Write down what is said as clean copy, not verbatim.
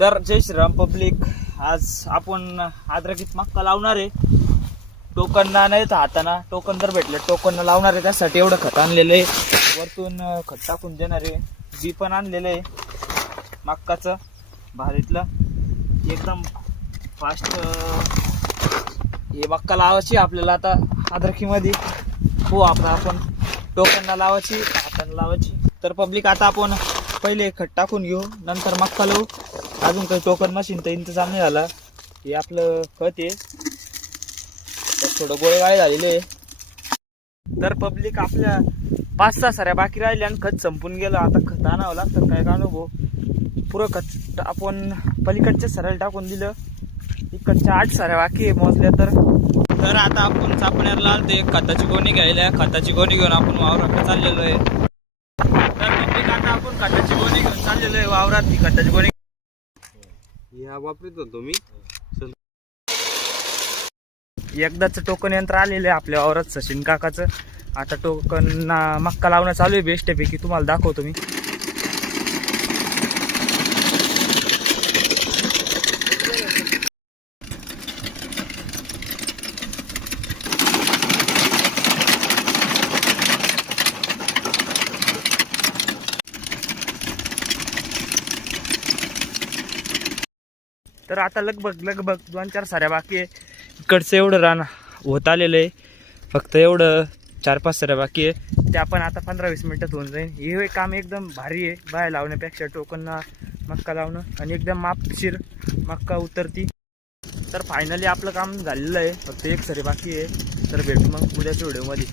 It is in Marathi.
तर जय श्रीराम पब्लिक, आज आपण आद्रकीत मक्का लावणार आहे. टोकन नाही तर हाताना टोकन जर भेटलं टोकन लावणार आहे. त्यासाठी एवढं खत आणलेलं आहे, वरतून खत टाकून देणार आहे. बी पण आणलेलं आहे मक्काचं भारीतलं एकदम फास्ट. हे मक्का लावायची आपल्याला आता आद्रकीमध्ये. हो आपण टोकनला लावायची, हाताने लावायची. तर पब्लिक आता आपण पहिले खत टाकून घेऊ, नंतर मक्का लावू. अजून काही टोकन मशीन तर इंतजाम नाही झाला. हे आपलं खत आहे, थोडं गोळे गाळे झालेले आहे. तर पब्लिक आपल्या 5-6 साऱ्या बाकी राहिल्या आणि खत संपून गेलं. आता खत आणावं लागतं, काय का नको. पुरं खत आपण पलीकडच्या सरायला टाकून दिलं. इकडच्या 8 साऱ्या बाकी आहे मोजल्या तर आता आपण चापण्याला आलते खताची गोणी घ्यायला. खताची गोणी घेऊन आपण वावराकडे चाललेलो आहे. तर पब्लिक आता आपण खताची गोणी घेऊन चाललेलो आहे वावरात. ती खताची गोणी या वापरत होतो मी. एकदाच टोकन यंत्र आलेलं आहे आपल्या वावरात सचिन काकाचं. आता टोकन मक्का लावणं चालू आहे बेस्ट पैकी, तुम्हाला दाखवतो मी. तर आता लगभग 2-4 साऱ्या बाकी आहे. इकडचं एवढं रान होत आलेलं आहे, फक्त एवढं 4-5 साऱ्या बाकी आहे. ते आपण आता 15-20 मिनिटात होऊन जाईल. हे काम एकदम भारी आहे बाहेर लावण्यापेक्षा टोकनना मक्का लावणं, आणि एकदम मापशीर मक्का उतरती. तर फायनली आपलं काम झालेलं आहे, फक्त 1 सारी बाकी आहे. तर भेटू मग उद्याच्या व्हिडिओमध्ये.